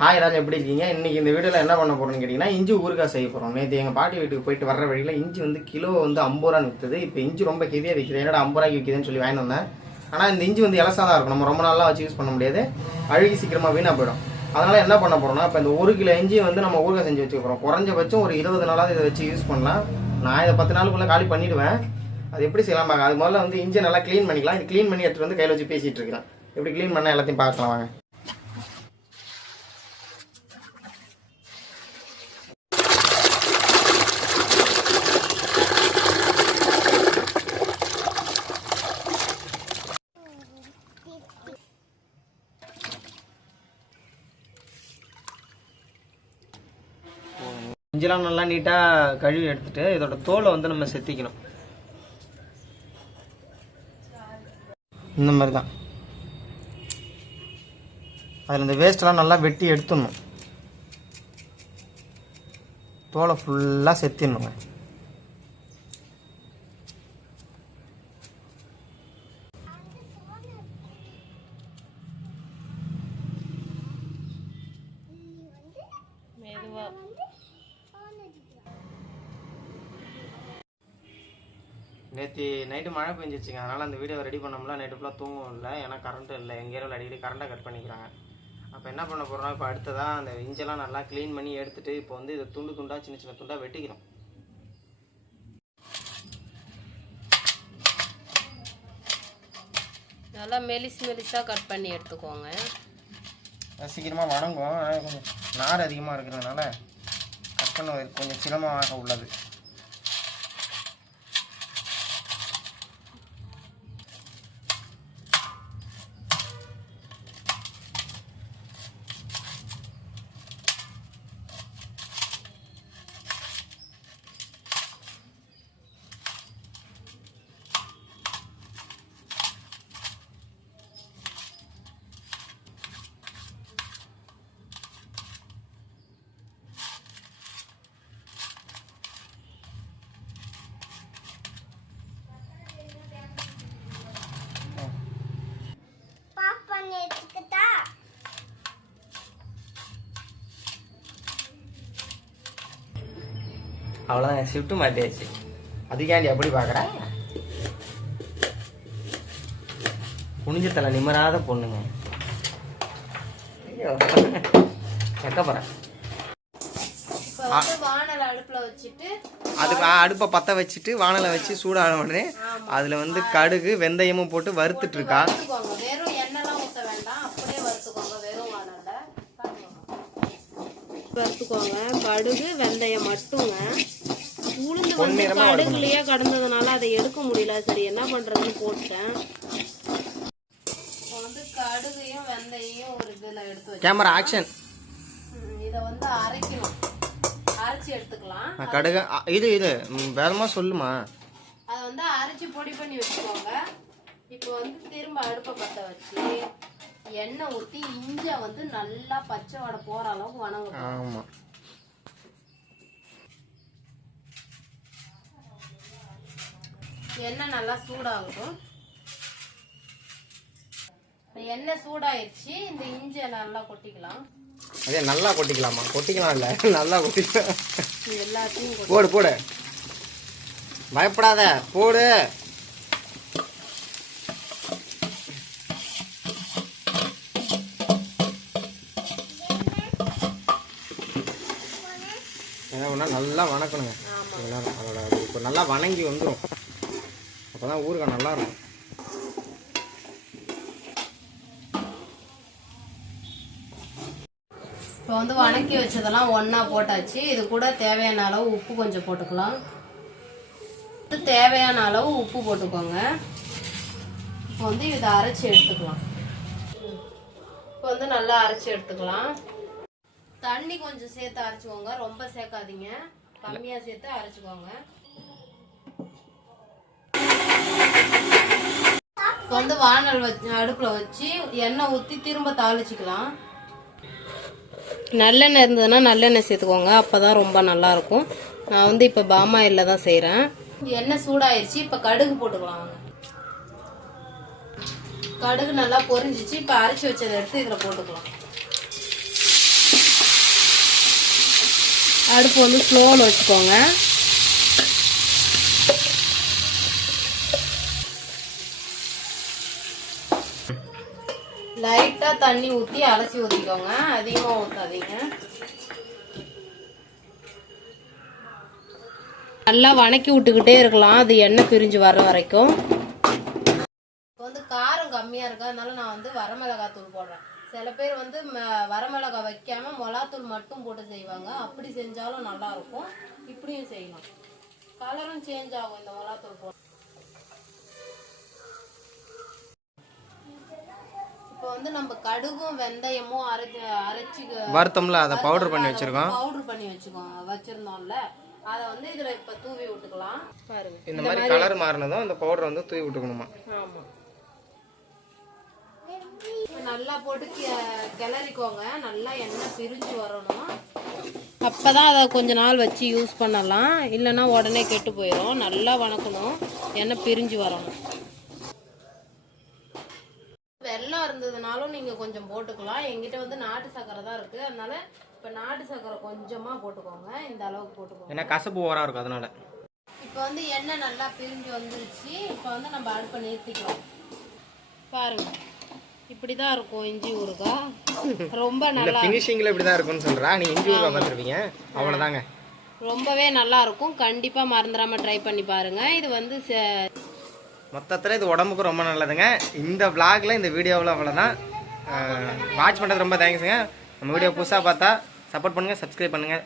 Hi ராஜா, எப்படி இருக்கீங்க? இன்றைக்கி இந்த வீடியோவில் என்ன பண்ண போகிறோம்னு கேட்டிங்கன்னா, இஞ்சி ஊறுகாய் செய்ய போகிறோம். நேற்று எங்கள் பாட்டி வீட்டுக்கு போயிட்டு வர வழியில் இஞ்சி வந்து கிலோ வந்து 50 ரூபான்னு விற்றுது. இப்போ இஞ்சி ரொம்ப ஹெவியாக விற்கிது. என்னடா 50 ரூபாய்க்கு விற்கிதுன்னு சொல்லி வாங்கிட்டு வந்தேன். ஆனால் இந்த இஞ்சி வந்து இலசாக தான் இருக்கும். நம்ம ரொம்ப நாளாக வச்சு யூஸ் பண்ண முடியாது, அழுகி சீக்கிரமாக வீணாக போயிடும். அதனால் என்ன பண்ண போகிறோம்னா, இப்போ இந்த 1 கிலோ இஞ்சி வந்து நம்ம ஊறுகாய் செஞ்சு வச்சுக்க போகிறோம். குறைஞ்சபட்சம் ஒரு 20 நாளாவது இதை வச்சு யூஸ் பண்ணலாம். நான் இதை 10 நாளுக்குள்ளே காலி பண்ணிவிடுவேன். அது எப்படி செய்யலாம் பார்க்க. அது முதல்ல வந்து இஞ்சி நல்லா க்ளீன் பண்ணிக்கலாம். இது க்ளீன் பண்ணி எடுத்துகிட்டு வந்து கையில் வச்சு பேசிகிட்டு இருக்கிறேன். எப்படி க்ளீன் பண்ணால் எல்லாத்தையும் பார்க்கலாம் வாங்க. இஞ்சிலாம் நல்லா நீட்டாக கழுவி எடுத்துட்டு இதோட தோலை வந்து நம்ம செத்திக்கணும். இந்த மாதிரி தான் அதில் இந்த வேஸ்ட்டெல்லாம் நல்லா வெட்டி எடுத்துடணும். தோலை ஃபுல்லாக செத்திடணுங்க. நேற்று நைட்டு மழை பெஞ்சிச்சுங்க, அதனால் அந்த வீடியோ ரெடி பண்ணோம்ல. நைட்டு ஃபுல்லாக தூங்கவும் இல்லை, ஏன்னா கரண்ட்டு இல்லை. எங்கள் ஏரியாவில் அடிக்கடி கரண்ட்டை கட் பண்ணிக்கிறாங்க. அப்போ என்ன பண்ண போகிறோம்னா, இப்போ அடுத்ததான் அந்த இஞ்செல்லாம் நல்லா க்ளீன் பண்ணி எடுத்துகிட்டு இப்போ வந்து இதை துண்டு துண்டாக சின்ன சின்ன துண்டாக வெட்டிக்கிறோம். நல்லா மெலிசாக கட் பண்ணி எடுத்துக்கோங்க. சீக்கிரமாக வணங்கும். கொஞ்சம் நார் அதிகமாக இருக்கிறதுனால கட் பண்ண கொஞ்சம் சிரமமாக உள்ளது. அவ்வளோதான், ஷிஃப்ட்டு மாட்டியாச்சு. அதுக்காண்டி எப்படி பார்க்குறேன்? குனிஞ்ச தலை நிம்மராத பொண்ணுங்க. ஐயோ வைக்கப்படுறேன். அதுக்கு அடுப்பை பற்ற வச்சுட்டு வானலை வச்சு சூடான உடனே அதில் வந்து கடுகு வெந்தயமும் போட்டு வறுத்துட்டு இருக்கா. வறுத்துக்கோங்க. கடுகு வெந்தயம் மட்டுங்க. உளுந்து வந்து கடுகுலயே கடந்ததுனால அதை எடுக்க முடியல. சரி என்ன பண்றதுன்னு போட்டேன். வந்து கடுகையும் வெந்தயம் ஒரு இதுல எடுத்து கேமரா ஆக்ஷன். இத வந்து அரைக்கணும். அரைச்சி எடுத்துக்கலாம். கடுகு இது வேறமா சொல்லுமா. அதை வந்து அரைச்சி பொடி பண்ணி வச்சுக்கோங்க. இப்போ வந்து திரும்ப அடுப்பை பற்ற வச்சு எண்ணெய் ஊற்றி இஞ்சை வந்து நல்லா பச்சை வடை போற அளவுக்கு வணங்கணும். ஆமா, எண்ணெய் நல்லா சூடாகட்டும். எண்ணெய் சூடாயிடுச்சு. இந்த இஞ்சியை நல்லா கொட்டிக்கலாம். அதே நல்லா கொட்டிக்கலாமா? கொட்டிக்கலாம் இல்ல, நல்லா கொட்டிக்கலாம். எல்லாத்தையும் போடு போடு, பயப்படாத, போடு. நல்லா வணக்கணுங்க. அதோட இப்போ நல்லா வணங்கி வந்துடும். அப்போதான் ஊறுகாய் நல்லா இருக்கும். இப்போ வந்து வணக்கி வச்சதெல்லாம் ஒன்றா போட்டாச்சு. இது கூட தேவையான அளவு உப்பு கொஞ்சம் போட்டுக்கலாம். தேவையான அளவு உப்பு போட்டுக்கோங்க. இப்போ வந்து இதை அரைச்சி எடுத்துக்கலாம். இப்போ வந்து நல்லா அரைச்சி எடுத்துக்கலாம். தண்ணி கொஞ்சம் சேர்த்து அரைச்சிக்கோங்க, ரொம்ப சேர்க்காதீங்க, கம்மியா சேர்த்து அரைச்சிக்கோங்க. இப்போ வந்து வானல் அடுப்புல வச்சு எண்ணெய் ஊற்றி திரும்ப தாளிச்சிக்கலாம். நல்லெண்ணெய் இருந்ததுன்னா நல்லெண்ணெய் சேர்த்துக்கோங்க, அப்பதான் ரொம்ப நல்லா இருக்கும். நான் வந்து இப்போ பாமாயில்ல தான் செய்கிறேன். எண்ணெய் சூடாயிருச்சு. இப்போ கடுகு போட்டுக்கலாம். கடுகு நல்லா பொரிஞ்சிச்சு. இப்போ அரைச்சி வச்சதை எடுத்து இதில் போட்டுக்கலாம். அடுப்பு வந்து ஸ்லோவில் வச்சுக்கோங்க. லைட்டாக தண்ணி ஊற்றி அலசி ஊற்றிக்கோங்க, அதிகமாக ஊற்றாதீங்க. நல்லா வணக்கி விட்டுக்கிட்டே இருக்கலாம், அது எண்ணெய் பிரிஞ்சு வர்ற வரைக்கும். இப்போ வந்து காரம் கம்மியாக இருக்கு, அதனால நான் வந்து வரமிளகாய் தூள் போடுறேன். சில பேர் வந்து வரமிளகாய் வைக்காம மிளகாத்தூள் மட்டும் போட்டு செய்வாங்க. அப்படி செஞ்சாலும் நல்லா இருக்கும், இப்படியும் செய்யலாம். கலரும் சேஞ்ச் ஆகும் இந்த மிளகாத்தூள் போட்டு. இப்போ வந்து நம்ம கடுகும் வெந்தயமும் அரைச்சி வருத்தம்ல அதை பவுடர் பண்ணி வச்சிருக்கோம். பவுடர் பண்ணி வச்சிருந்தோம்ல, அதை வந்து இதுல இப்ப தூவி விட்டுக்கலாம். பாருங்க, இந்த மாதிரி கலர் மாறினதும் அந்த பவுடர் வந்து தூவி விட்டுக்கணுமா? ஆமா. நல்லா போட்டு கிளறிக்கோங்க, நல்லா எண்ணெய் பிரிஞ்சு வரணும். அப்பதான் அதை கொஞ்ச நாள் வச்சு யூஸ் பண்ணலாம், இல்லைன்னா உடனே கெட்டு போயிடும். நல்லா வணக்கணும், எண்ணெய் பிரிஞ்சு வரணும். வெல்லம் இருந்ததுனாலும் நீங்க கொஞ்சம் போட்டுக்கலாம். எங்கிட்ட வந்து நாட்டு சக்கரை தான் இருக்கு, அதனால இப்ப நாட்டு சக்கரை கொஞ்சமா போட்டுக்கோங்க. இந்த அளவுக்கு போட்டுக்கோங்க, ஏன்னா கசப்பு ஓரா இருக்கும் அதனால. இப்போ வந்து எண்ணெய் நல்லா பிரிஞ்சு வந்துருச்சு. இப்போ வந்து நம்ம அடுப்பை நிறுத்திக்கலாம். பாருங்க, இப்படிதான் இருக்கும் இஞ்சி ஊறுகாய். ரொம்ப நல்லா ஃபினிஷிங்ல இப்படிதான் இருக்கும்னு சொல்றா. நீங்க இஞ்சி ஊறுகாய் பார்த்துருப்பீங்க, அவ்வளவுதாங்க. ரொம்பவே நல்லா இருக்கும். கண்டிப்பா மறந்துடாம ட்ரை பண்ணி பாருங்க. இது வந்து மொத்தத்தில் இது உடம்புக்கு ரொம்ப நல்லதுங்க. இந்த விளாகில் இந்த வீடியோவில் அவ்வளோதான். வாட்ச் பண்ணுறது ரொம்ப தேங்க்ஸுங்க. நம்ம வீடியோ புதுசாக பார்த்தா சப்போர்ட் பண்ணுங்கள், சப்ஸ்கிரைப் பண்ணுங்கள்.